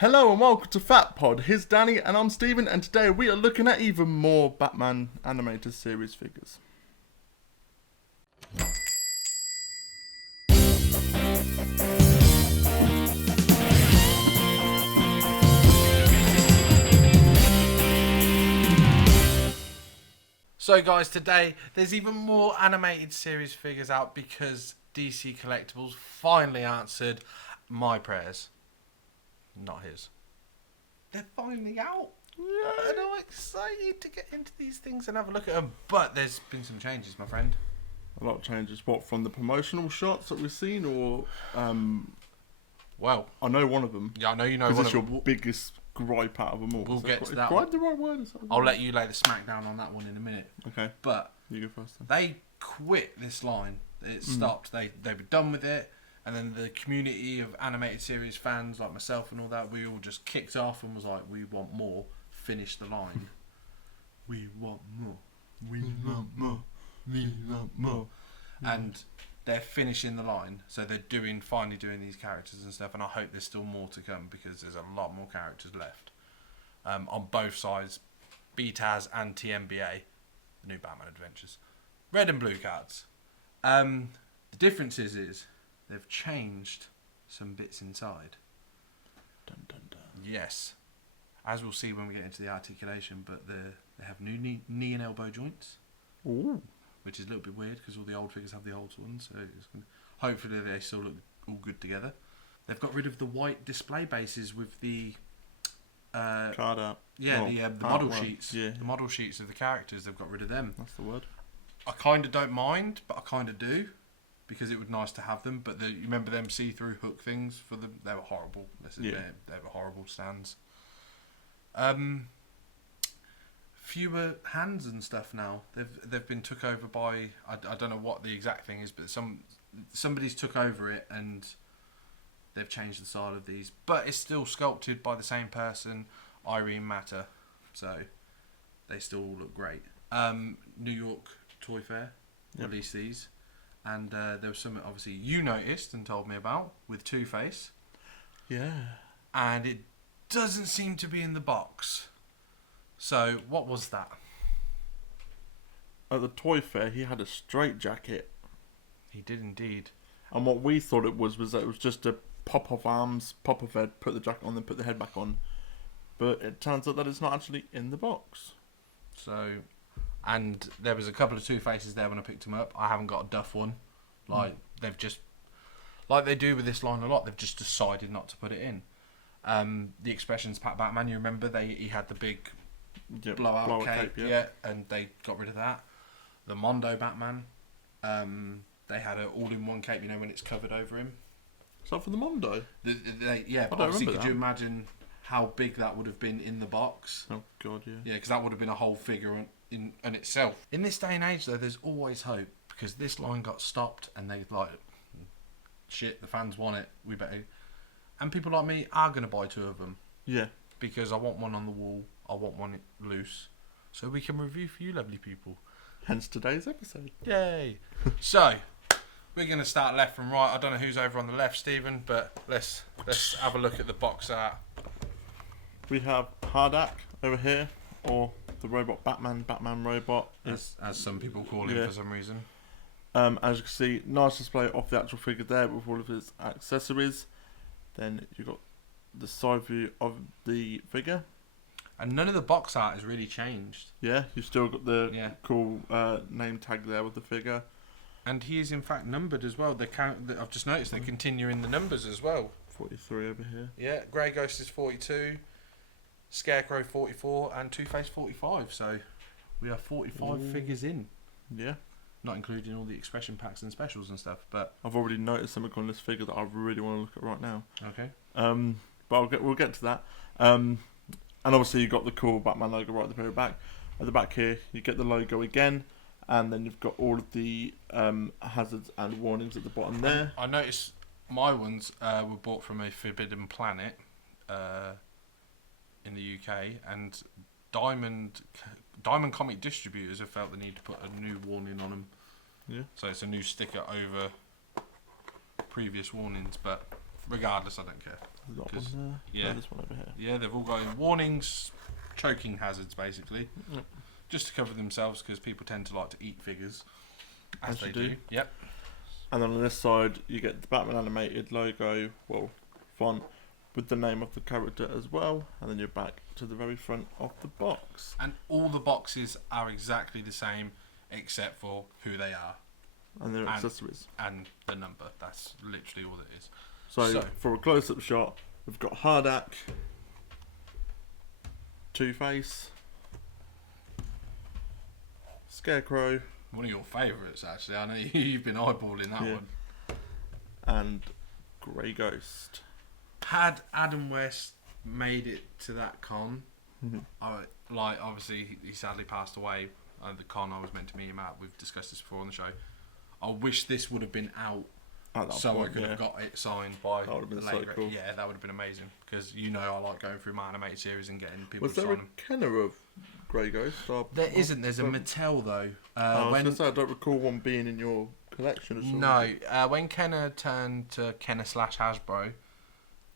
Hello and welcome to Fat Pod. Here's Danny and I'm Steven, and today we are looking at even more Batman animated series figures. So guys, today there's even more animated series figures out because DC Collectibles finally answered my prayers. Not his. They're finally out. Yeah. And I'm excited to get into these things and have a look at them. But there's been some changes, my friend. A lot of changes. What, from the promotional shots that we've seen, or well, I know one of them. Yeah, I know you know one of them. It's your biggest gripe out of them all. We'll get to that. Gripe the right word? I'll let you lay the smackdown on that one in a minute. Okay. But you go first then. They quit this line. It stopped. They were done with it. And then the community of animated series fans like myself and all that, we all just kicked off and was like, we want more. Finish the line. We want more. We want more. We want more. And they're finishing the line. So they're finally doing these characters and stuff. And I hope there's still more to come because there's a lot more characters left. On both sides, BTAS and TMBA, the new Batman Adventures. Red and blue cards. The difference is they've changed some bits inside. Dun, dun, dun. Yes. As we'll see when we get into the articulation, but they have new knee and elbow joints. Ooh. Which is a little bit weird because all the old figures have the old ones. So hopefully they still look all good together. They've got rid of the white display bases with the... card out. Yeah, the model sheets. Yeah. The model sheets of the characters, they've got rid of them. That's the word. I kind of don't mind, but I kind of do. Because it would be nice to have them, but you remember them see-through hook things for them? They were horrible. They were horrible stands. Fewer hands and stuff now. They've been took over by I don't know what the exact thing is, but somebody's took over it and they've changed the style of these. But it's still sculpted by the same person, Irene Matter, so they still look great. New York Toy Fair released these. And there was something, obviously, you noticed and told me about with Two-Face. Yeah. And it doesn't seem to be in the box. So, what was that? At the Toy Fair, he had a straight jacket. He did indeed. And what we thought it was that it was just a pop off arms, pop off head, put the jacket on, then put the head back on. But it turns out that it's not actually in the box. So... And there was a couple of Two-Faces there when I picked them up. I haven't got a Duff one. They've just... Like they do with this line a lot, they've just decided not to put it in. The Expressions Pat Batman, you remember? He had the big blowout cape. And they got rid of that. The Mondo Batman, they had an all-in-one cape, when it's covered over him. Is that for the Mondo? But obviously could you imagine how big that would have been in the box? Oh, God, yeah. Yeah, because that would have been a whole figure in itself. In this day and age, though, there's always hope because this line got stopped and they shit, the fans want it. We better. And people like me are going to buy two of them. Yeah. Because I want one on the wall, I want one loose, so we can review for you lovely people. Hence today's episode. Yay! So we're going to start left from right. I don't know who's over on the left, Stephen, but let's have a look at the box art. We have Hardak over here, or the robot Batman robot. As some people call him for some reason. As you can see, nice display of the actual figure there with all of his accessories. Then you've got the side view of the figure. And none of the box art has really changed. Yeah, you've still got the cool name tag there with the figure. And he is in fact numbered as well. I've just noticed they're continuing the numbers as well. 43 over here. Yeah, Grey Ghost is 42. Scarecrow 44 and Two-Face 45, so we are 45 figures in. Yeah. Not including all the expression packs and specials and stuff, but I've already noticed something on this figure that I really want to look at right now. Okay. But we'll get to that. And obviously you've got the cool Batman logo right at the very back. At the back here, you get the logo again, and then you've got all of the hazards and warnings at the bottom there. I noticed my ones were bought from a Forbidden Planet. In the UK, and Diamond Comic Distributors have felt the need to put a new warning on them. Yeah. So it's a new sticker over previous warnings, but regardless, I don't care. We've got one 'Cause, there. yeah. No, this one over here. Yeah, they've all got warnings, choking hazards, basically, Yep. just to cover themselves because people tend to like to eat figures, as As they you do. do. Yep. And then on this side, you get the Batman animated logo, well, font, with the name of the character as well. And then you're back to the very front of the box. And all the boxes are exactly the same, except for who they are And their And- accessories. and the number. That's literally all it is. So, for a close-up shot, we've got Hardak, Two-Face, Scarecrow, One of your favourites, actually. I know you've been eyeballing that Yeah. one. and Grey Ghost. Had Adam West made it to that con, Mhm. obviously he sadly passed away at the con I was meant to meet him at. We've discussed this before on the show. I wish this would have been out At that so point, I could yeah. have got it signed by That would have been the so later. cool. Yeah, that would have been amazing because I like going through my animated series and getting people Was to there sign a them. Kenner of Grey Ghost? There isn't. There's a Mattel though. I was When going to say, I don't recall one being in your collection at all. no, when Kenner turned to Kenner / Hasbro.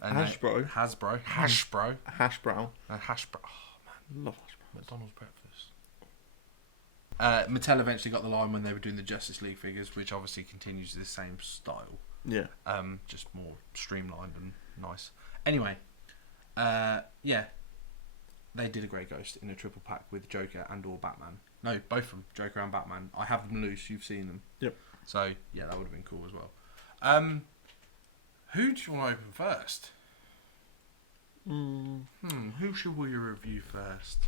And Hasbro? Hasbro. Hash brown. Hasbro. Oh man, Love hash brown. McDonald's breakfast. Mattel eventually got the line when they were doing the Justice League figures, which obviously continues the same style, Yeah. just more streamlined and nice. Anyway, yeah, they did a Grey Ghost in a triple pack with Joker and or Batman. No, both of them, Joker and Batman. I have them loose. You've seen them. Yep. So yeah, that would have been cool as well. Who do you want to open first? Who should we review first?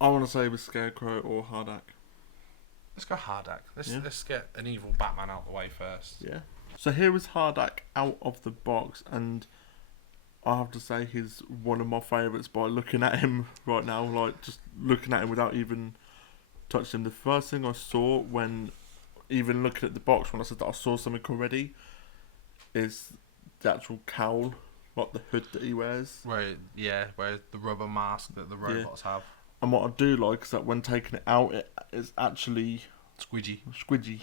I want to say with Scarecrow or Hardak. Let's go Hardak. Yeah. Let's get an evil Batman out the way first. Yeah. So here is Hardak out of the box, and I have to say he's one of my favourites by looking at him right now, like just looking at him without even touching him. The first thing I saw when even looking at the box, when I said that I saw something already, is the actual cowl, like the hood that he wears. Where the rubber mask that the robots have. And what I do like is that when taking it out, it is actually Squidgy. squidgy.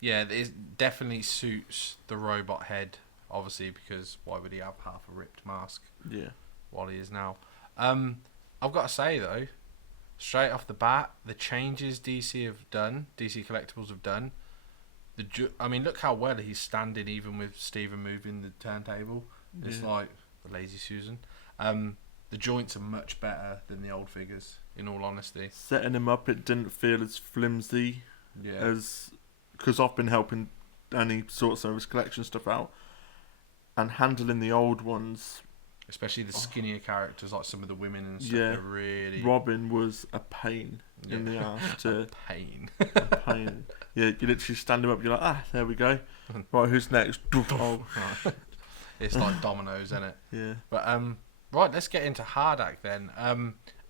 Yeah, it definitely suits the robot head, obviously, because why would he have half a ripped mask Yeah. while he is now? I've got to say, though, straight off the bat, the changes DC Collectibles have done, look how well he's standing even with Steven moving the turntable. It's Yeah. like the lazy Susan. The joints are much better than the old figures, in all honesty. Setting him up, it didn't feel as flimsy Yeah. as, because I've been helping Danny sort some of his collection stuff out, and handling the old ones. Especially the skinnier characters, like some of the women and stuff. Yeah. They're really Robin was a pain in the ass to pain. a pain. Yeah, you literally stand him up. You're like, there we go. Right, who's next? Oh, It's like dominoes, isn't it? yeah. But right, let's get into Hardak then.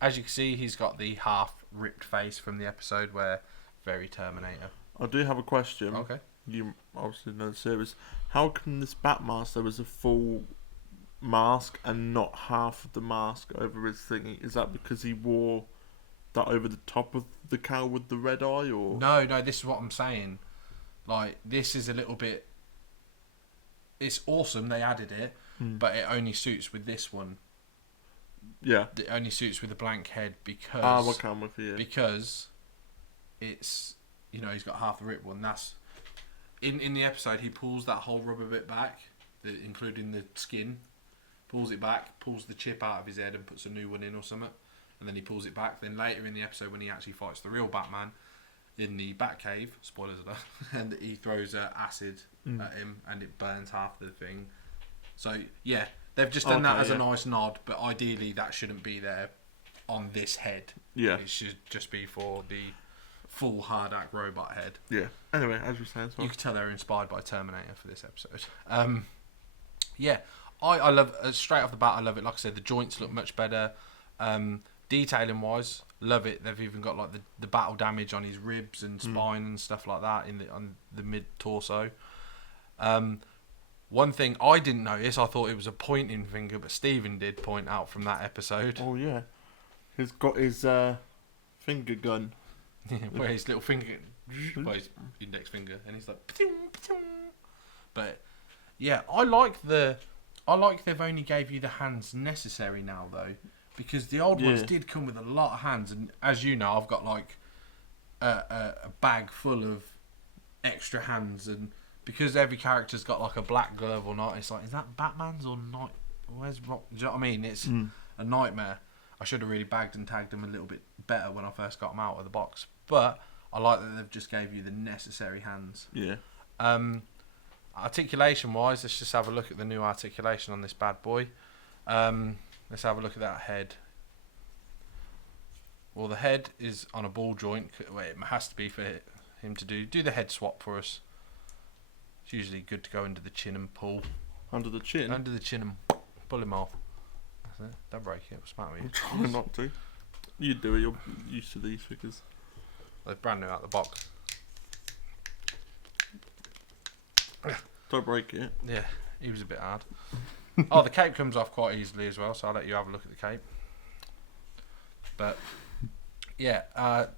As you can see, he's got the half ripped face from the episode where very Terminator. I do have a question. Okay. You obviously know the series. How come this Batmask there was a full mask and not half of the mask over his thingy? Is that because he wore that over the top of the cowl with the red eye, or No, this is what I'm saying. Like, this is a little bit. It's awesome they added it, but it only suits with this one. Yeah. It only suits with the blank head because Okay, I'm with you. because it's he's got half the ripped one. That's in the episode he pulls that whole rubber bit back, including the skin, pulls it back, pulls the chip out of his head and puts a new one in or something, and then he pulls it back. Then later in the episode when he actually fights the real Batman in the Batcave, spoilers alert, and he throws acid at him and it burns half the thing. So yeah, they've just done that as a nice nod, but ideally that shouldn't be there on this head. Yeah. It should just be for the full Hardak robot head. Yeah. Anyway, as we saying, You could tell they're inspired by Terminator for this episode. Yeah, I love straight off the bat. I love it. Like I said, the joints look much better. Detailing wise, love it. They've even got like the battle damage on his ribs and spine and stuff like that on the mid torso. One thing I didn't notice, I thought it was a pointing finger, but Stephen did point out from that episode. Oh yeah, he's got his finger gun. Where his little finger, well, his index finger, and he's like, "Pting, pting." But Yeah, I like they've only gave you the hands necessary now though, because the old ones did come with a lot of hands, and as you know, I've got like a bag full of extra hands, and because every character's got like a black glove or not, it's like, is that Batman's or not? Where's Rock? Do you know what I mean? It's a nightmare. I should have really bagged and tagged them a little bit better when I first got them out of the box, but I like that they've just gave you the necessary hands. Yeah. Articulation wise, let's just have a look at the new articulation on this bad boy. Let's have a look at that head. Well, the head is on a ball joint. Well, it has to be for him to do the head swap for us. It's usually good to go under the chin and pull. Under the chin? Under the chin and pull him off. That's it. Don't break it. What's the matter with you? I'm trying not to. You do it. You're used to these figures. They're brand new out the box. Don't break it. Yeah, he was a bit hard. Oh, the cape comes off quite easily as well, so I'll let you have a look at the cape. But yeah,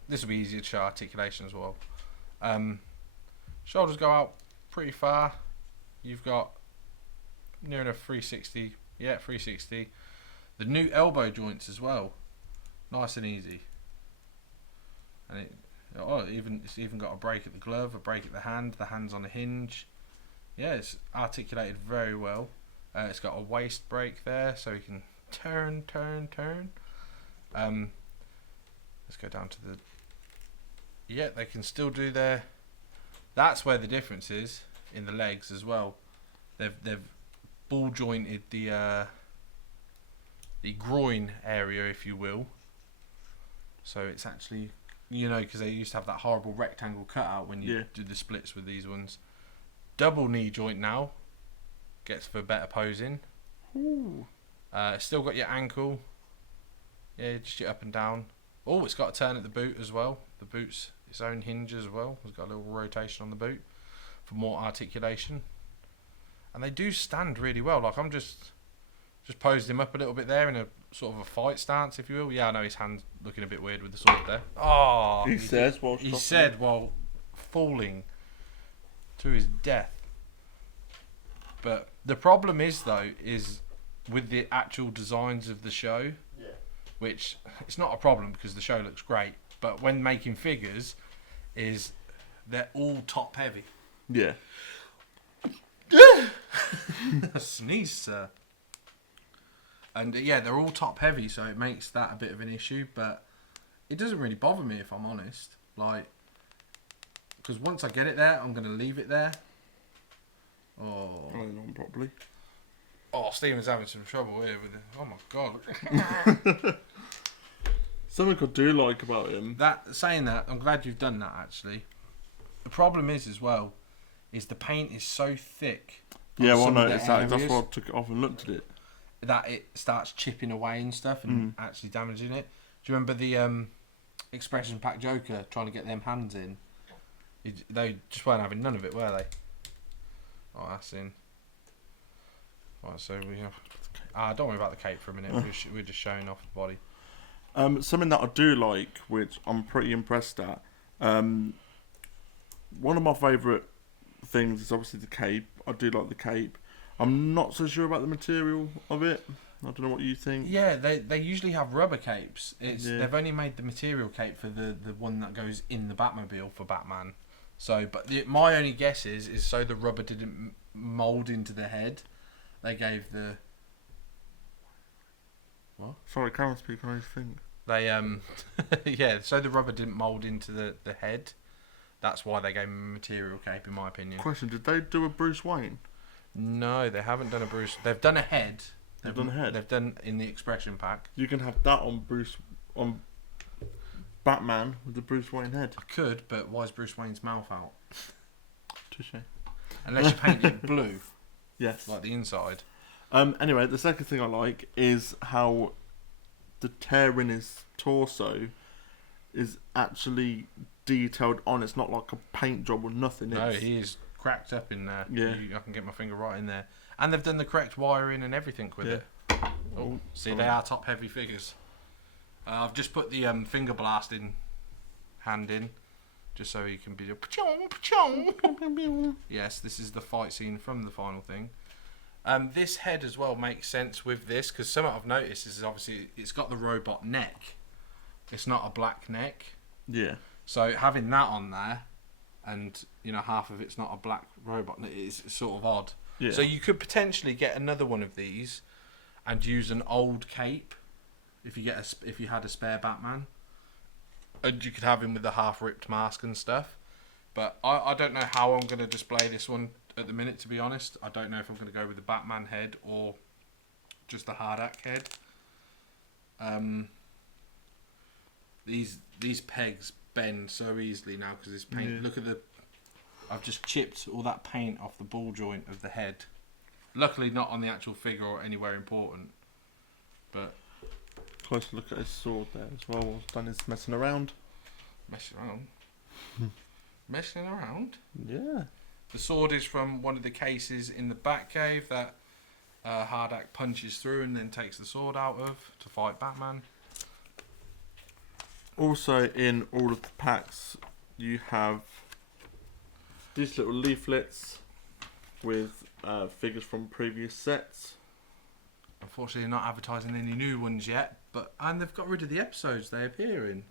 this will be easier to show articulation as well. Shoulders go out pretty far. You've got near enough 360. Yeah, 360. The new elbow joints as well, nice and easy. And it's even got a break at the glove, a break at the hand. The hand's on a hinge. Yeah, it's articulated very well. It's got a waist break there, so you can turn. Let's go down to the. Yeah, they can still do their. That's where the difference is in the legs as well. They've ball jointed the groin area, if you will. So it's actually, you know, because they used to have that horrible rectangle cutout when you do the splits with these ones. Double knee joint now, gets for better posing. Ooh. Still got your ankle. Yeah, just your up and down. Oh, it's got a turn at the boot as well. The boot's its own hinge as well. It's got a little rotation on the boot for more articulation. And they do stand really well. Like, I'm just posed him up a little bit there in a sort of a fight stance, if you will. Yeah, I know his hand's looking a bit weird with the sword there. Oh, he said while falling to his death. But the problem is, though, is with the actual designs of the show, which it's not a problem because the show looks great, but when making figures, is they're all top heavy. Yeah. A sneeze, sir. And yeah, they're all top heavy, so it makes that a bit of an issue, but it doesn't really bother me, if I'm honest. Like, because once I get it there, I'm going to leave it there. Oh. Going on properly. Oh, Stephen's having some trouble here with it. Oh my god. Something I do like about him. Saying that, I'm glad you've done that actually. The problem is as well, is the paint is so thick. Yeah, well, no, that's why I took it off and looked at it. That it starts chipping away and stuff and actually damaging it. Do you remember the expression pack Joker trying to get them hands in? They just weren't having none of it, were they? Oh, that's in. Right, so we have. Don't worry about the cape for a minute. We're just showing off the body. Something that I do like, which I'm pretty impressed at. One of my favourite things is obviously the cape. I do like the cape. I'm not so sure about the material of it. I don't know what you think. Yeah, they usually have rubber capes. They've only made the material cape for the one that goes in the Batmobile for Batman. So, but my only guess is so the rubber didn't mould into the head. They gave the. What? Sorry, I can't speak on anything. They yeah. So the rubber didn't mould into the head. That's why they gave him a material cape, in my opinion. Question: did they do a Bruce Wayne? No, they haven't done a Bruce. They've done a head. They've done a head. They've done in the expression pack. You can have that on Batman with the Bruce Wayne head. I could, but why is Bruce Wayne's mouth out? Touche. Unless you paint it blue. Yes. Like the inside. Anyway, the second thing I like is how the tear in his torso is actually detailed on. It's not like a paint job or nothing. No, he is cracked up in there. Yeah. I can get my finger right in there. And they've done the correct wiring and everything with it. Oh, see, they are top heavy figures. I've just put the finger blasting hand in. just so he can be pa-chong, pa-chong. Yes, this is the fight scene from the final thing. This head as well makes sense with this, because something I've noticed is obviously it's got the robot neck. It's not a black neck. Yeah. So having that on there, and half of it's not a black robot, it's sort of odd. Yeah. So you could potentially get another one of these, and use an old cape, if you had a spare Batman, and you could have him with the half ripped mask and stuff. But I don't know how I'm going to display this one at the minute, to be honest. I don't know if I'm going to go with the Batman head or just the Hardak head. These pegs bend so easily now because this paint. Yeah. Look at I've just chipped all that paint off the ball joint of the head. Luckily, not on the actual figure or anywhere important. But Close look at his sword there as well. What's done is messing around. messing around. Messing around. Yeah. The sword is from one of the cases in the Batcave that Hardak punches through and then takes the sword out of to fight Batman. Also, in all of the packs, you have these little leaflets with figures from previous sets. Unfortunately, not advertising any new ones yet, and they've got rid of the episodes they appear in.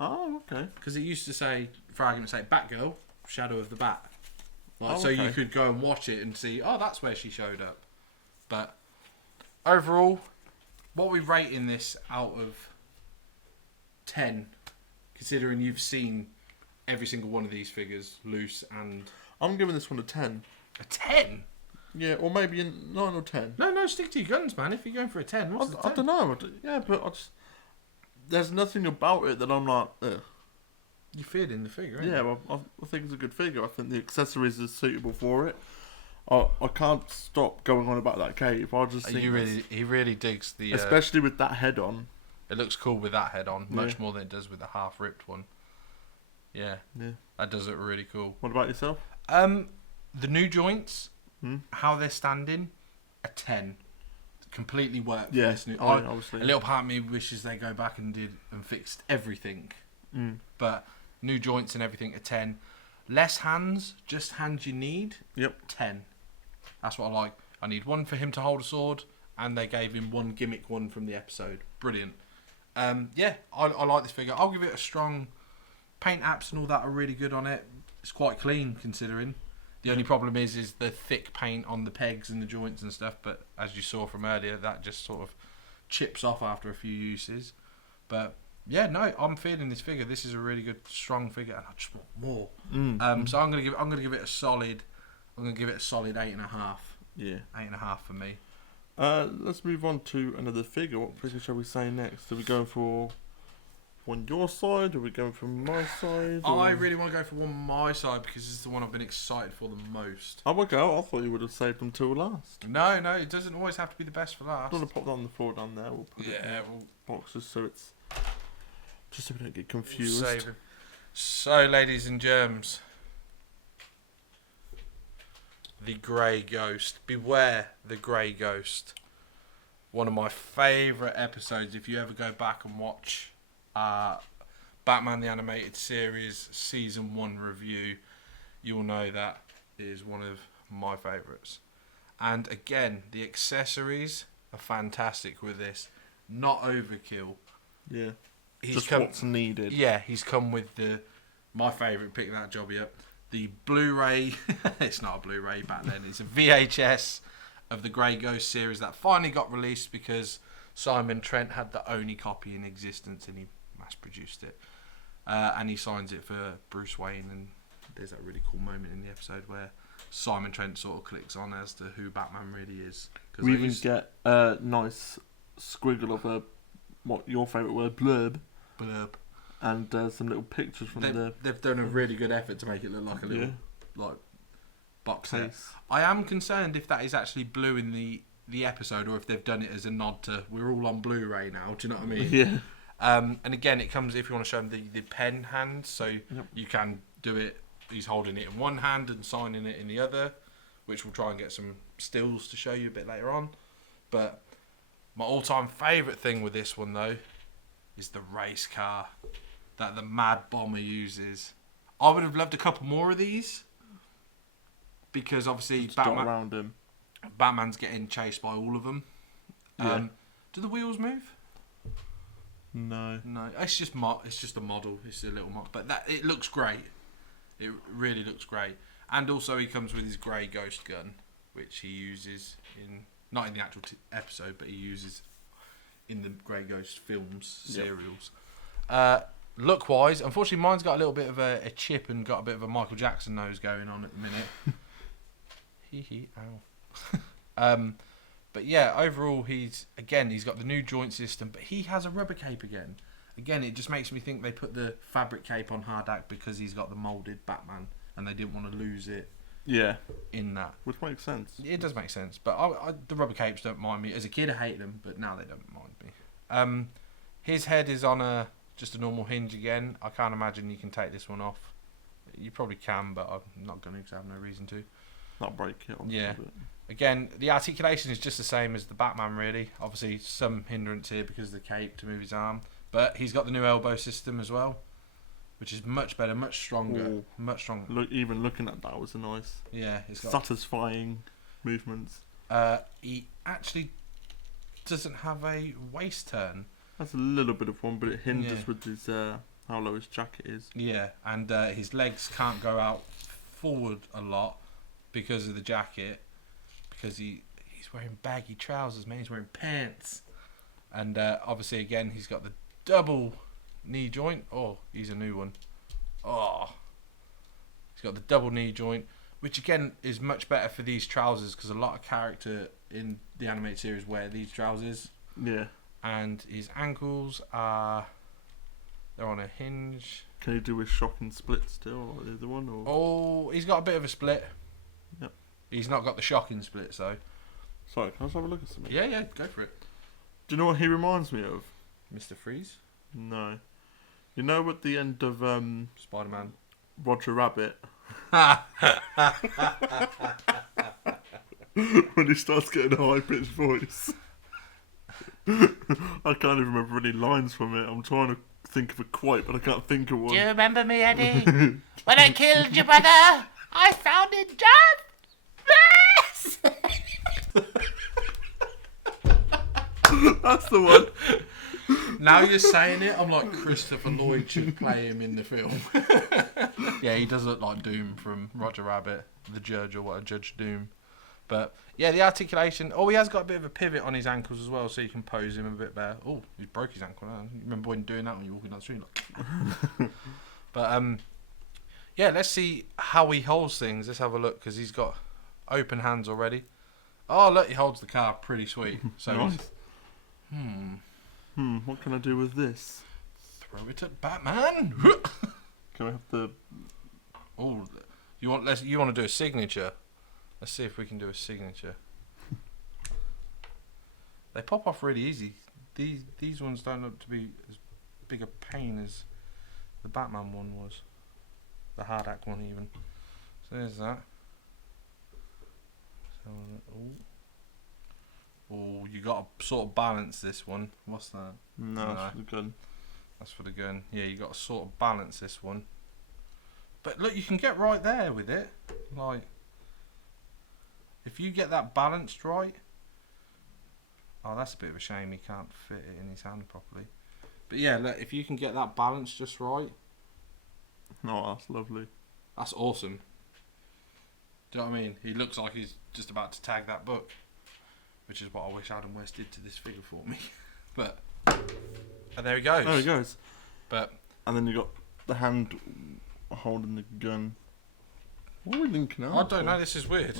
Oh, okay. Because it used to say, for argument's sake, Batgirl, Shadow of the Bat. Like, Oh, so okay. you could go and watch it and see, oh, that's where she showed up. But overall, what are we rating this out of 10, considering you've seen every single one of these figures loose and... I'm giving this one a 10. A 10? Yeah, or maybe a 9 or 10. No, stick to your guns, man. If you're going for a 10, what's the 10? I don't know. Yeah, but I just... There's nothing about it that I'm like... Ugh. You're feeling the figure, ain't Yeah, you? well, I think it's a good figure. I think the accessories are suitable for it. I can't stop going on about that cave. I just think He really digs the... especially with that head on. It looks cool with that head on, much Yeah. more than it does with the half-ripped one. Yeah, Yeah. that does look really cool. What about yourself? The new joints, Hmm? how they're standing, a 10. Completely worked Yeah, for this new... obviously. A little part of me wishes they go back and fixed everything. Mm. But new joints and everything, a 10. Less hands, just hands you need, Yep. 10. That's what I like. I need one for him to hold a sword, and they gave him one gimmick one from the episode. Brilliant. Yeah, I like this figure. I'll give it a strong... Paint apps and all that are really good on it. It's quite clean, considering. The only problem is the thick paint on the pegs and the joints and stuff, but as you saw from earlier, that just sort of chips off after a few uses. But yeah, no, I'm feeling this figure. This is a really good, strong figure, and I just want more. So I'm gonna give it a solid. I'm gonna give it a solid 8.5. Yeah. 8.5 for me. Let's move on to another figure. What figure shall we say next? Are we going for one your side? Are we going for my side? I really want to go for one my side because this is the one I've been excited for the most. Oh, okay. I thought you would have saved them till last. No, it doesn't always have to be the best for last. I'm going to pop that on the floor down there. We'll put it in well, boxes so it's... Just so we don't get confused. save him. So, ladies and germs, the Grey Ghost. Beware the Grey Ghost. One of my favourite episodes. If you ever go back and watch Batman the Animated Series Season 1 review, you'll know that is one of my favourites. And again, the accessories are fantastic with this. Not overkill. Yeah. He's Just come, what's needed. Yeah, he's come with my favourite, pick that jobby up, the Blu-ray. It's not a Blu-ray back then, it's a VHS of the Grey Ghost series that finally got released because Simon Trent had the only copy in existence and he mass-produced it. And he signs it for Bruce Wayne, and there's that really cool moment in the episode where Simon Trent sort of clicks on as to who Batman really is. We even get a nice squiggle of what your favourite word, blurb. And some little pictures from They've done a really good effort to make it look like a little box set. Case. I am concerned if that is actually blue in the episode or if they've done it as a nod to we're all on Blu-ray now. Do you know what I mean? Yeah. And again, it comes if you want to show them the pen hand, so you can do it. He's holding it in one hand and signing it in the other, which we'll try and get some stills to show you a bit later on. But my all-time favourite thing with this one though is the race car that the Mad Bomber uses. I would have loved a couple more of these because obviously Just got around him. Batman's getting chased by all of them. Yeah. Do the wheels move? No. No, it's just it's just a model. It's a little model, but it looks great. It really looks great. And also, he comes with his grey ghost gun, which he uses not in the actual episode, but he uses in the Grey Ghost films, serials. Look wise, unfortunately, mine's got a little bit of a chip and got a bit of a Michael Jackson nose going on at the minute. Ow. But yeah, overall, he's got the new joint system, but he has a rubber cape again. Again, it just makes me think they put the fabric cape on Hardak because he's got the moulded Batman, and they didn't want to lose it. Yeah. In that, which makes sense. It does make sense, but the rubber capes don't mind me. As a kid, I hate them, but now they don't mind me. His head is on just a normal hinge again. I can't imagine you can take this one off. You probably can, but I'm not going to because I have no reason to. Not break it. Yeah. Again, the articulation is just the same as the Batman, really. Obviously, some hindrance here because of the cape to move his arm. But he's got the new elbow system as well, which is much better, much stronger. Ooh. Much stronger. Even looking at that was a nice, it's got satisfying movements. He actually doesn't have a waist turn. That's a little bit of one, but it hinders with his how low his jacket is. Yeah, and his legs can't go out forward a lot because of the jacket. Because he's wearing baggy trousers, man. He's wearing pants. And obviously, again, he's got the double knee joint. Oh, he's a new one. Oh. He's got the double knee joint, which again is much better for these trousers because a lot of character in the animated series wear these trousers. Yeah. And his ankles they're on a hinge. Can he do his shocking split still, or the other one? Or? Oh, he's got a bit of a split. Yep. He's not got the shocking split, so. Sorry, can I just have a look at something? Yeah, go for it. Do you know what he reminds me of? Mr. Freeze? No. You know at the end of Spider-Man. Roger Rabbit? When he starts getting a high-pitched voice. I can't even remember any lines from it. I'm trying to think of a quote, but I can't think of one. Do you remember me, Eddie? When I killed your brother, I found it just this! That's the one. Now you're saying it, I'm like Christopher Lloyd should play him in the film. Yeah, he does look like Doom from Roger Rabbit, the judge or what, Judge Doom. But yeah, the articulation. Oh, he has got a bit of a pivot on his ankles as well, so you can pose him a bit better. Oh, he broke his ankle. You remember when doing that when you're walking down the street? Like... But yeah, let's see how he holds things. Let's have a look because he's got open hands already. Oh, look, he holds the car pretty sweet. So, nice. What can I do with this? Throw it at Batman. Can I have the? Oh, you want to do a signature? Let's see if we can do a signature. They pop off really easy. These ones don't look to be as big a pain as the Batman one was. The Hardak one even. So there's that. So, oh, you got to sort of balance this one. What's that? No, that's for the gun. That's for the gun. Yeah, you got to sort of balance this one. But look, you can get right there with it. Like, if you get that balanced right. Oh, that's a bit of a shame he can't fit it in his hand properly. But yeah, look, if you can get that balance just right. No, that's lovely. That's awesome. Do you know what I mean? He looks like he's just about to tag that book. Which is what I wish Adam West did to this figure for me. But and there he goes. There he goes. But and then you got the hand holding the gun. What are we linking up? I don't know. This is weird.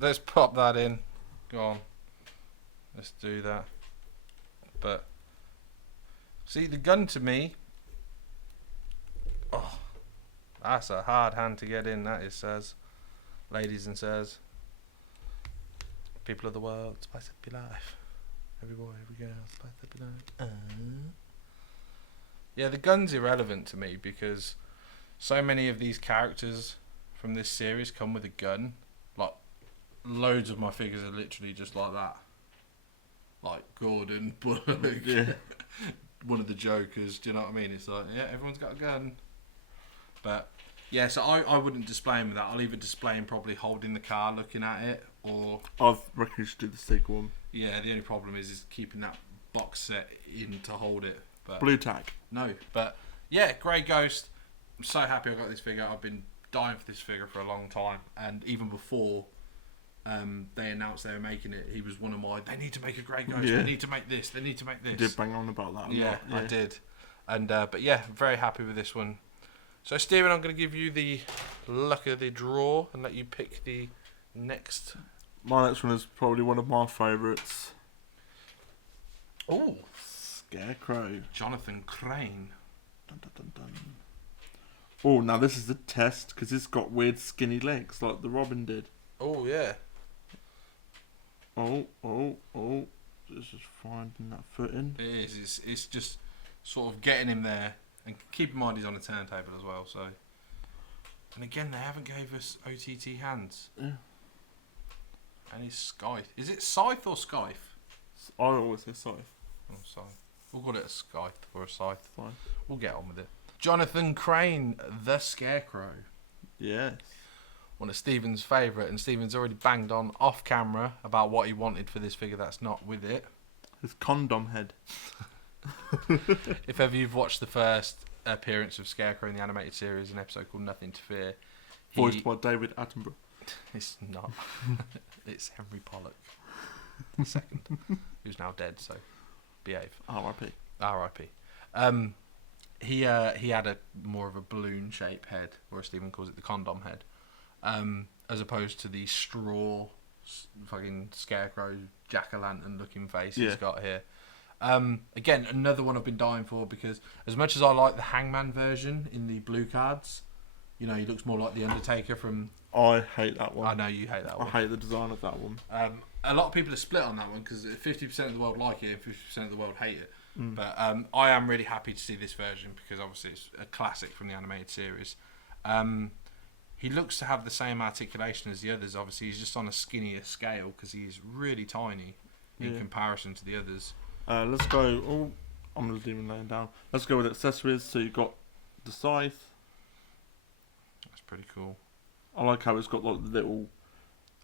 let's pop that in. Go on. Let's do that. But see, the gun to me. Oh, that's a hard hand to get in. That is, says, ladies and sirs. People of the world, spice up your life. Every boy, every girl, spice up your life. Yeah, the gun's irrelevant to me because so many of these characters from this series come with a gun. Like, loads of my figures are literally just like that. Like Gordon, Bullock, yeah. one of the Jokers. Do you know what I mean? It's like, yeah, everyone's got a gun. But yeah, so I wouldn't display him with that. I'll either display him probably holding the car, looking at it, or I reckon you should do the stick one. yeah. The only problem is keeping that box set in to hold it. But Blue tack. no, but yeah, Grey Ghost. I'm so happy I got this figure. I've been dying for this figure for a long time, and even before they announced they were making it, he was one of my. They need to make a Grey Ghost. Yeah. They need to make this. They need to make this. You did bang on about that. Yeah, a lot. I did. And but yeah, very happy with this one. So Stephen, I'm going to give you the luck of the draw and let you pick the next. My next one is probably one of my favourites. Oh, Scarecrow. Jonathan Crane. Dun, dun, dun, dun. Oh, now this is the test because it's got weird skinny legs like the Robin did. Oh yeah. Oh. This is finding that footing. It is. It's just sort of getting him there, and keep in mind he's on a turntable as well. So, and again, they haven't gave us OTT hands. Yeah. And he's Scythe. Is it Scythe or Scythe? I always say Scythe. Oh, Scythe. We'll call it a Scythe or a Scythe. Fine. We'll get on with it. Jonathan Crane, the Scarecrow. Yes. One of Stephen's favourite, and Stephen's already banged on off camera about what he wanted for this figure that's not with it. His condom head. If ever you've watched the first appearance of Scarecrow in the animated series, an episode called Nothing to Fear, Voiced by David Attenborough. It's not. It's Henry Pollock, the second, who's now dead. So, behave. R.I.P. R.I.P. He had a more of a balloon shaped head, or as Stephen calls it, the condom head, as opposed to the straw fucking scarecrow jack-o'-lantern looking face he's got here. Again, another one I've been dying for, because as much as I like the Hangman version in the blue cards, you know, he looks more like the Undertaker from. I hate that one. I know you hate that one. I hate the design of that one. A lot of people are split on that one because 50% of the world like it and 50% of the world hate it. But I am really happy to see this version because obviously it's a classic from the animated series. He looks to have the same articulation as the others. Obviously, he's just on a skinnier scale because he's really tiny in comparison to the others. Let's go. Oh, I'm not even laying down. Let's go with accessories. So you've got the scythe. That's pretty cool. I like how it's got like the little.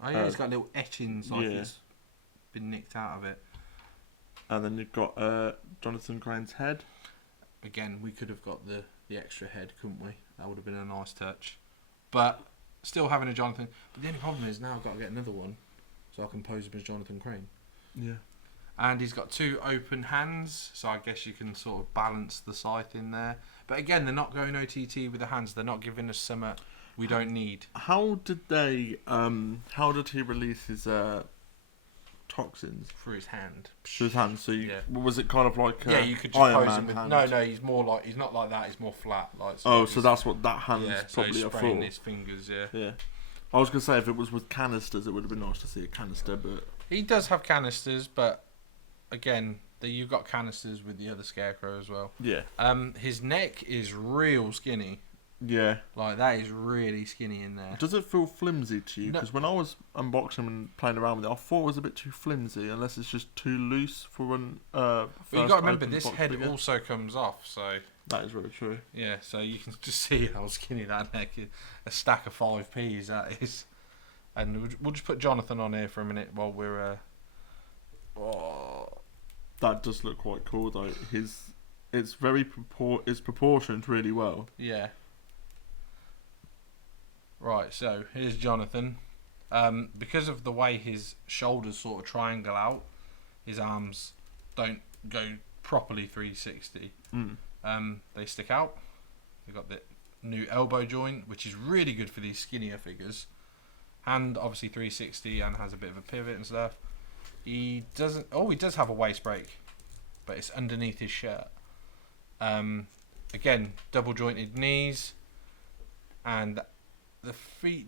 Oh yeah, it's got little etchings like yeah. it's been nicked out of it. And then you've got Jonathan Crane's head. Again, we could have got the extra head, couldn't we? That would have been a nice touch. But still having a Jonathan. But the only problem is now I've got to get another one so I can pose him as Jonathan Crane. Yeah. And he's got two open hands, so I guess you can sort of balance the scythe in there. But again, they're not going OTT with the hands. They're not giving us some we don't need. How did they? How did he release his toxins Through his hand. through his hands? So was it kind of like yeah, you could just Iron pose Man him with. hand? No, he's more like he's not like that. He's more flat. Like So that's what that hand's yeah, so probably he's a spraying for. his fingers. Yeah. Yeah. I was gonna say if it was with canisters, it would have been nice to see a canister, but He does have canisters, but again, you've got canisters with the other Scarecrow as well. yeah, His neck is real skinny. yeah. Like that is really skinny in there. Does it feel flimsy to you? No. Because when I was unboxing and playing around with it, I thought it was a bit too flimsy, unless it's just too loose for an. But you first got to remember, open this box head figure. also comes off, so That is really true. yeah. So you can just see how skinny that neck is. A stack of 5p's that is. And we'll just put Jonathan on here for a minute while we're. That does look quite cool though. It's very it's proportioned really well. Yeah. Right, so here's Jonathan. Because of the way his shoulders sort of triangle out, his arms don't go properly 360. They stick out. They've got the new elbow joint, which is really good for these skinnier figures. Hand obviously 360 and has a bit of a pivot and stuff. He doesn't. Oh, he does have a waist break, but it's underneath his shirt. Again, double jointed knees, and the feet.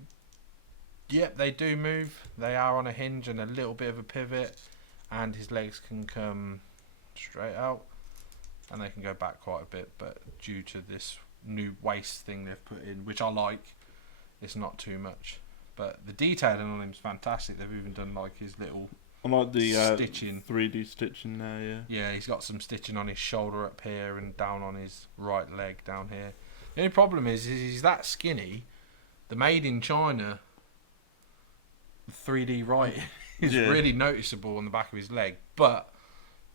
Yep, they do move. They are on a hinge and a little bit of a pivot, and his legs can come straight out, and they can go back quite a bit. But due to this new waist thing they've put in, which I like, it's not too much. But the detailing on him is fantastic. They've even done like his little. I like the stitching. 3D stitching there, yeah. Yeah, he's got some stitching on his shoulder up here and down on his right leg down here. The only problem is he's that skinny. The made in China 3D writing is really noticeable on the back of his leg. But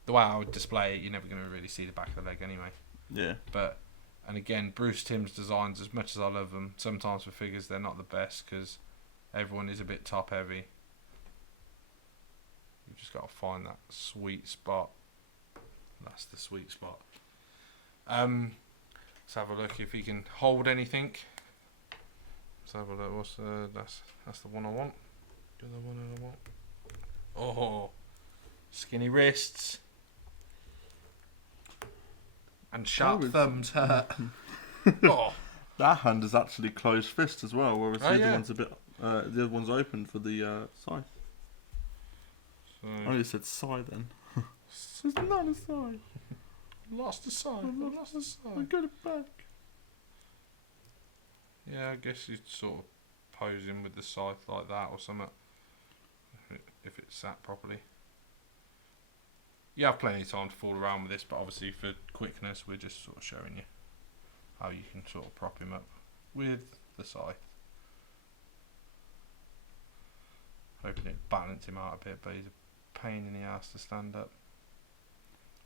the way I would display it, you're never going to really see the back of the leg anyway. Yeah. But, and again, Bruce Timm's designs, as much as I love them, sometimes for figures they're not the best because everyone is a bit top heavy. You've just got to find that sweet spot. That's the sweet spot. Let's have a look if he can hold anything. Let's have a look. What's that's the one I want. Do the one I want. Oh, skinny wrists and sharp thumbs hurt. Oh, that hand is actually closed fist as well, whereas the other yeah. one's a bit. The other one's open for the scythe. so I only said scythe then. It's not a scythe. lost the side. I lost the I side. got it back. Yeah, I guess you'd sort of pose him with the scythe like that or something. If it's sat properly. You have plenty of time to fool around with this, but obviously for quickness, we're just sort of showing you how you can sort of prop him up with the scythe. Hoping it balance him out a bit, but he's a pain in the ass to stand up.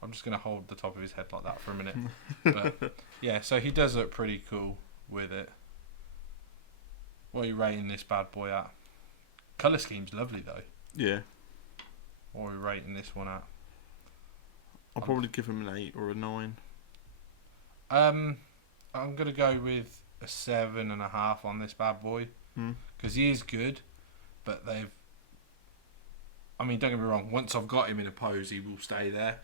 I'm just going to hold the top of his head like that for a minute. But yeah, so he does look pretty cool with it. What are you rating this bad boy at? Colour scheme's lovely though. Yeah. What are we rating this one at? I'll probably give him an 8 or a 9. I'm going to go with a 7.5 on this bad boy. Because he is good, but they've... I mean, don't get me wrong, once I've got him in a pose, he will stay there.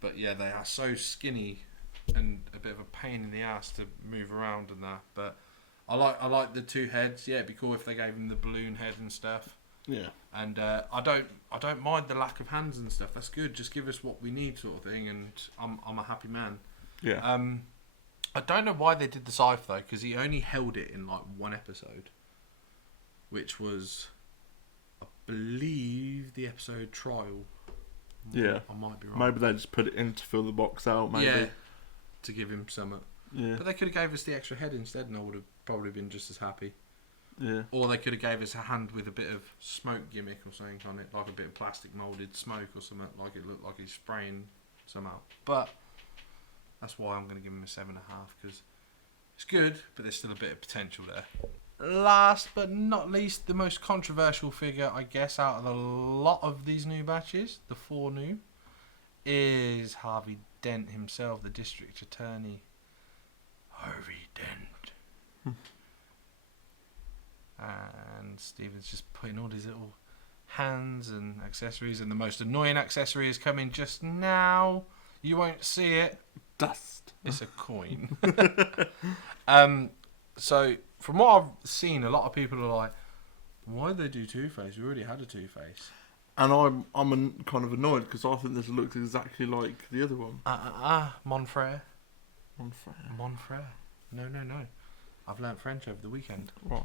But yeah, they are so skinny and a bit of a pain in the ass to move around and that. But I like the two heads. Yeah, it'd be cool if they gave him the balloon head and stuff. Yeah. And I don't mind the lack of hands and stuff. That's good. Just give us what we need, sort of thing. And I'm a happy man. Yeah. I don't know why they did the scythe though, because he only held it in like one episode, which was, I believe, the episode Trial. Yeah. I might be wrong. Maybe they just put it in to fill the box out, maybe. Yeah, to give him something. Yeah. But they could have gave us the extra head instead, and I would have probably been just as happy. Yeah. Or they could have gave us a hand with a bit of smoke gimmick or something on it, like a bit of plastic moulded smoke or something, like it looked like he's spraying somehow. But that's why I'm going to give him a 7.5, because it's good, but there's still a bit of potential there. Last but not least, the most controversial figure, I guess, out of a lot of these new batches, the 4 new, is Harvey Dent himself, the District Attorney. Harvey Dent. And Steven's just putting all his little hands and accessories, and the most annoying accessory is coming just now. You won't see it. Dust. It's a coin. So from what I've seen, a lot of people are like, why did they do Two-Face? We already had a Two-Face. And I'm kind of annoyed because I think this looks exactly like the other one. Monfrere. Monfrere. No. I've learnt French over the weekend. Right.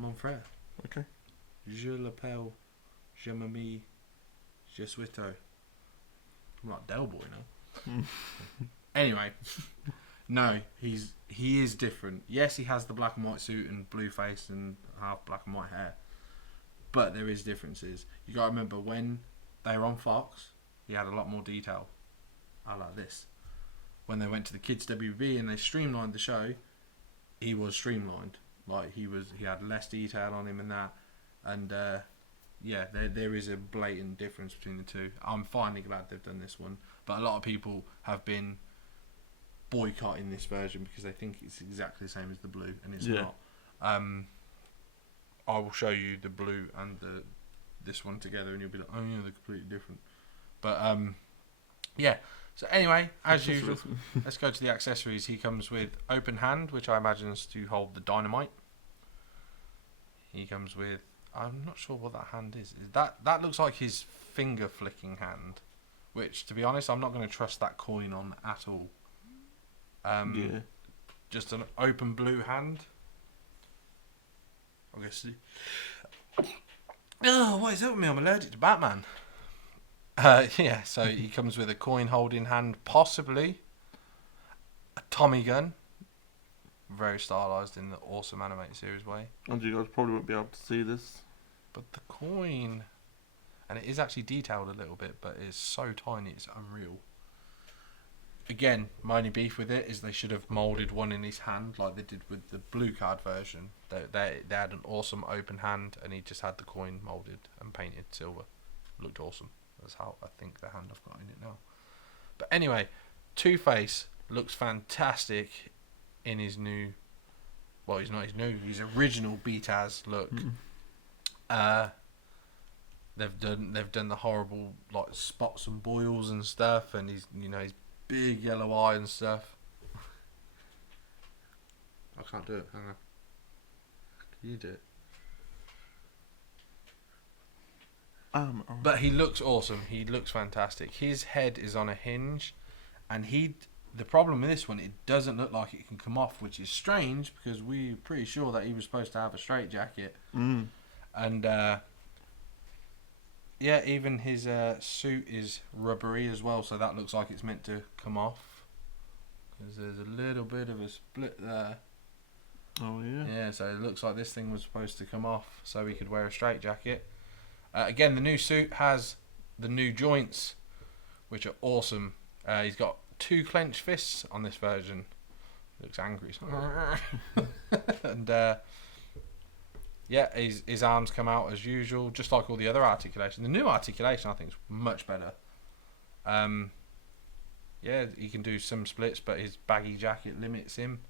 Monfrere. Okay. Je l'appelle, je m'appelle, je suis toi. I'm like Del Boy now. Anyway, no, he is different. Yes, he has the black and white suit and blue face and half black and white hair, but there is differences. You got to remember when they were on Fox, he had a lot more detail. I like this. When they went to the Kids WB and they streamlined the show, he was streamlined. Like he had less detail on him and that, and yeah, there is a blatant difference between the two. I'm finally glad they've done this one, but a lot of people have been boycotting this version because they think it's exactly the same as the blue, and it's not. I will show you the blue and this one together, and you'll be like, oh yeah, they're completely different. But yeah. So anyway, as usual, let's go to the accessories. He comes with open hand, which I imagine is to hold the dynamite. He comes with, I'm not sure what that hand is. That looks like his finger flicking hand, which, to be honest, I'm not going to trust that coin on at all. Yeah. Just an open blue hand. I guess. Oh, what is up with me? I'm allergic to Batman. Yeah, so he comes with a coin holding hand, possibly a Tommy gun, very stylized in the awesome animated series way. And you guys probably won't be able to see this. But the coin, and it is actually detailed a little bit, but it's so tiny, it's unreal. Again, my only beef with it is they should have moulded one in his hand like they did with the blue card version. They had an awesome open hand, and he just had the coin moulded and painted silver. Looked awesome. That's how I think the hand I've got in it now. But anyway, Two-Face looks fantastic in his new... Well, he's not his new, his original Beataz look. They've done the horrible like spots and boils and stuff, and he's his big yellow eye and stuff. I can't do it. Hang on. Can you do it? But he looks awesome. He looks fantastic. His head is on a hinge, and the problem with this one, it doesn't look like it can come off, which is strange because we're pretty sure that he was supposed to have a straight jacket. And yeah, even his suit is rubbery as well, so that looks like it's meant to come off because there's a little bit of a split there. Oh yeah. Yeah, so it looks like this thing was supposed to come off so he could wear a straight jacket. Again, the new suit has the new joints, which are awesome. He's got 2 clenched fists on this version. Looks angry. And yeah, his arms come out as usual, just like all the other articulation. The new articulation, I think, is much better. Yeah, he can do some splits, but his baggy jacket limits him.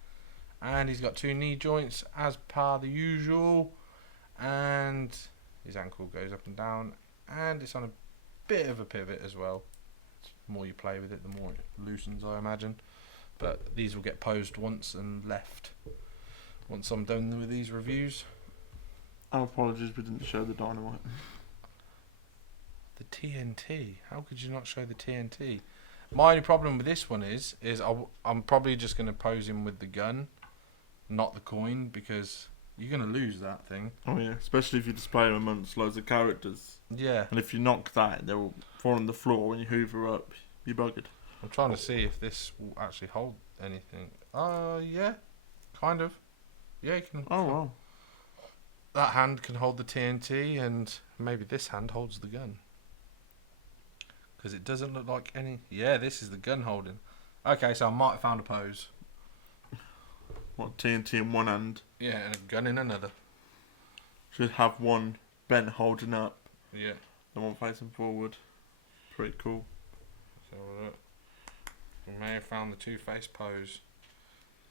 And he's got 2 knee joints as per the usual. And his ankle goes up and down. And it's on a bit of a pivot as well. The more you play with it, the more it loosens, I imagine. But these will get posed once and left once I'm done with these reviews. Our apologies, we didn't show the dynamite. The TNT. How could you not show the TNT? My only problem with this one is I'm probably just going to pose him with the gun, not the coin, because you're going to lose that thing. Oh yeah, especially if you display them amongst loads of characters. Yeah. And if you knock that, they will fall on the floor when you hoover up. You're buggered. I'm trying to see if this will actually hold anything. Yeah, kind of. Yeah, you can. Oh wow. That hand can hold the TNT, and maybe this hand holds the gun. Because it doesn't look like any... Yeah, this is the gun holding. Okay, so I might have found a pose. What, TNT in one hand? Yeah, and a gun in another. Should have one bent holding up, Yeah. and one facing forward. Pretty cool. So look. We may have found the Two-Face pose.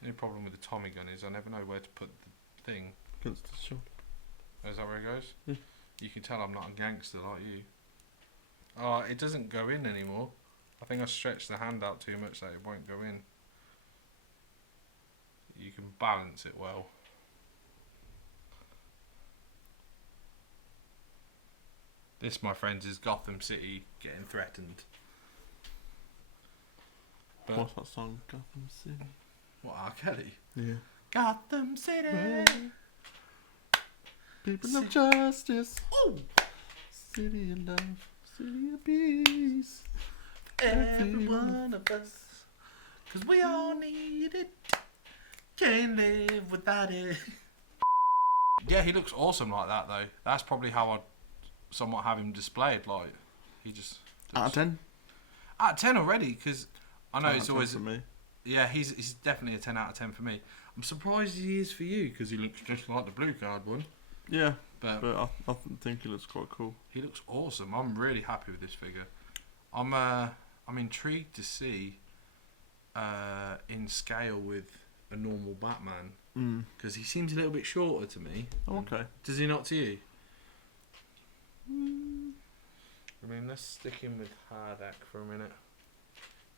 The only problem with the Tommy gun is I never know where to put the thing. Against the shoulder. Oh, is that where it goes? Yeah. You can tell I'm not a gangster like you. Oh, it doesn't go in anymore. I think I stretched the hand out too much so it won't go in. You can balance it well. This, my friends, is Gotham City getting threatened. But What's that song? Gotham City. what, R. Kelly? Yeah. Gotham City. People of justice. Ooh. City of love. City of peace. Every one of us. 'Cause we all need it. Can't live without it. Yeah, he looks awesome like that though. That's probably how I'd somewhat have him displayed. Like, he just... Out of 10? Out of 10 already, because I know 10 it's out of 10 always... for me. Yeah, he's definitely a 10 out of 10 for me. I'm surprised he is for you, because he looks just like the blue card one. Yeah, But but I think he looks quite cool. he looks awesome. I'm really happy with this figure. I'm intrigued to see in scale with a normal Batman, because he seems a little bit shorter to me. Oh, okay. Does he not to you? I mean, let's stick him with Hardak for a minute.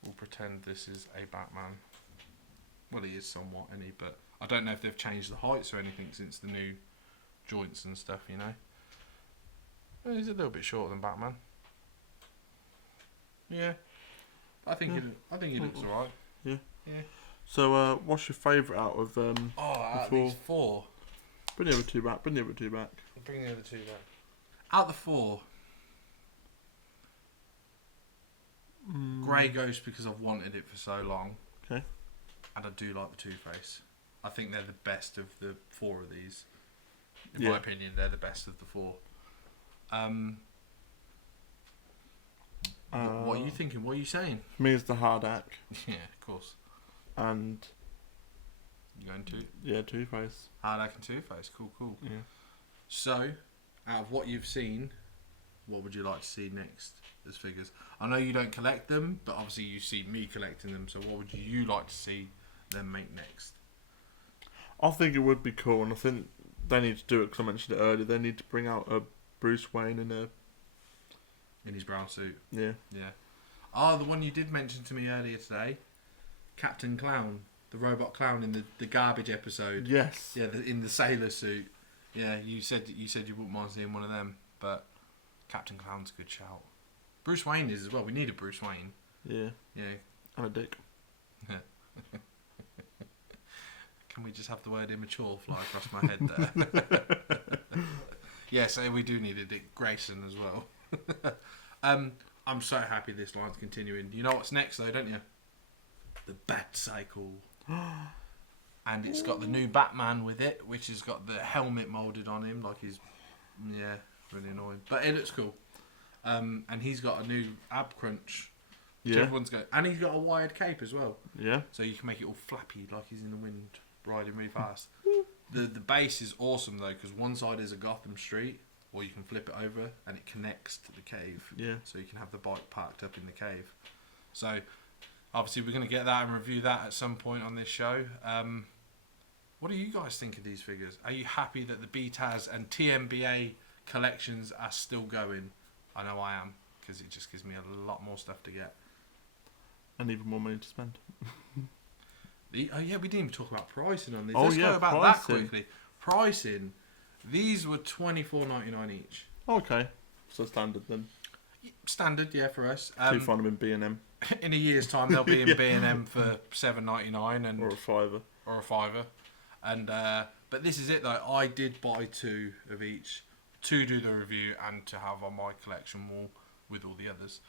We'll pretend this is a Batman. Well, he is somewhat, isn't he? But I don't know if they've changed the heights or anything since the new joints and stuff, you know. Well, he's a little bit shorter than Batman. Yeah, I think he looks alright. Yeah. Yeah. So, what's your favourite out of Out of four? these 4, Bring the other two back. Bring the other two back. bring the other 2 back. Out the 4, Grey Ghost, because I've wanted it for so long. Okay. And I do like the Two-Face. I think they're the best of the 4 of these. In Yeah. my opinion, they're the best of the 4. What are you thinking? What are you saying? For me, it's the Hardak Yeah, of course. and You going to? yeah, Two-Face. Hardak and Two-Face. Cool. Yeah. So, out of what you've seen, what would you like to see next as figures? I know you don't collect them, but obviously you see me collecting them. So, what would you like to see them make next? I think it would be cool, and I think they need to do it because I mentioned it earlier. They need to bring out a Bruce Wayne In his brown suit. yeah. Oh, the one you did mention to me earlier today, Captain Clown, the robot clown in the garbage episode. Yes. Yeah, in the sailor suit. Yeah, you said you wouldn't mind seeing one of them, but Captain Clown's a good shout. Bruce Wayne is as well. We need a Bruce Wayne. Yeah. Yeah. And a dick. Can we just have the word immature fly across my head there? Yes, we do need a Dick Grayson as well. I'm so happy this line's continuing. You know what's next though, don't you? The Bat Cycle. And it's got the new Batman with it, which has got the helmet moulded on him, like he's, yeah, really annoying. But it looks cool. And he's got a new ab crunch. Yeah. Everyone's got, and he's got a wired cape as well. Yeah. So you can make it all flappy, like he's in the wind, riding really fast. The base is awesome though, because one side is a Gotham Street, or you can flip it over and it connects to the cave. Yeah. So you can have the bike parked up in the cave. So obviously we're going to get that and review that at some point on this show. What do you guys think of these figures? Are you happy that the BTAS and TMBA collections are still going? I know I am, because it just gives me a lot more stuff to get. And even more money to spend. Oh yeah, we didn't even talk about pricing on these. Oh, Let's yeah, go about pricing. that quickly. Pricing. These were $24.99 each. Okay. So standard then. Standard, yeah, for us. You find them in B&M. In a year's time, they'll be in Yeah. B&M for $7.99 and Or a $5. or a $5. And but this is it though. I did buy 2 of each to do the review and to have on my collection wall with all the others,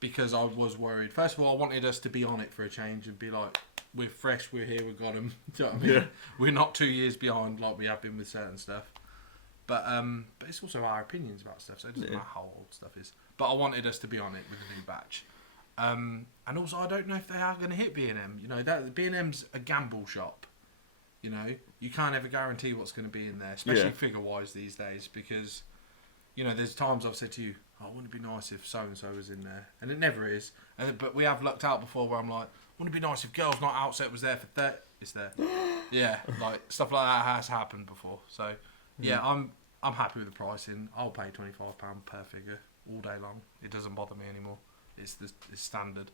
because I was worried. First of all, I wanted us to be on it for a change and be like, we're fresh, we're here, we've got them. Do you know what I mean? Yeah. We're not 2 years behind like we have been with certain stuff. But it's also our opinions about stuff, so it doesn't Yeah. matter how old stuff is. But I wanted us to be on it with a new batch. And also, I don't know if they are going to hit B&M. You know, that B&M's a gamble shop. You know, you can't ever guarantee what's going to be in there, especially Yeah. figure-wise these days, because, you know, there's times I've said to you, oh, wouldn't it be nice if so-and-so was in there? And it never is. But we have lucked out before where I'm like, wouldn't it be nice if Girls Not Outset was there for 30? It's there. Yeah, like, stuff like that has happened before. So, yeah, I'm happy with the pricing. I'll pay £25 per figure all day long. It doesn't bother me anymore. It's standard.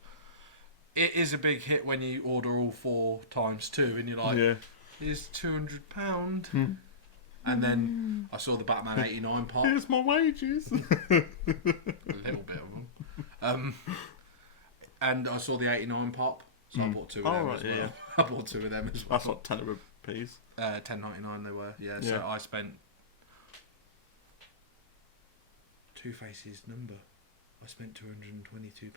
It is a big hit when you order all 4 times 2 and you're like, Yeah. here's £200. And then I saw the Batman 89 pop. Here's my wages. A little bit of them. And I saw the 89 pop, so I bought 2 of them right, as well. yeah. I bought 2 of them as well. That's like 10 of a piece. $10.99 they were, yeah. Yeah. So I spent Two-Face's number. I spent £222.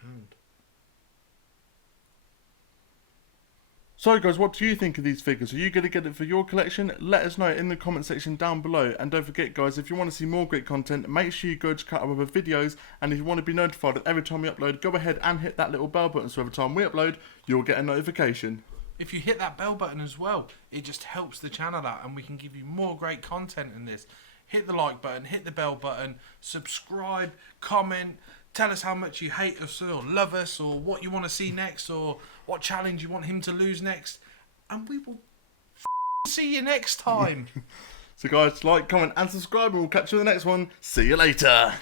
So guys, what do you think of these figures? Are you going to get it for your collection? Let us know in the comment section down below. And don't forget guys, if you want to see more great content, make sure you go to cut other videos. And if you want to be notified of every time we upload, go ahead and hit that little bell button so every time we upload, you'll get a notification. If you hit that bell button as well, it just helps the channel out and we can give you more great content in this. Hit the like button, hit the bell button, subscribe, comment, tell us how much you hate us or love us or what you want to see next or what challenge you want him to lose next. And we will see you next time. So guys, like, comment and subscribe and we'll catch you in the next one. See you later.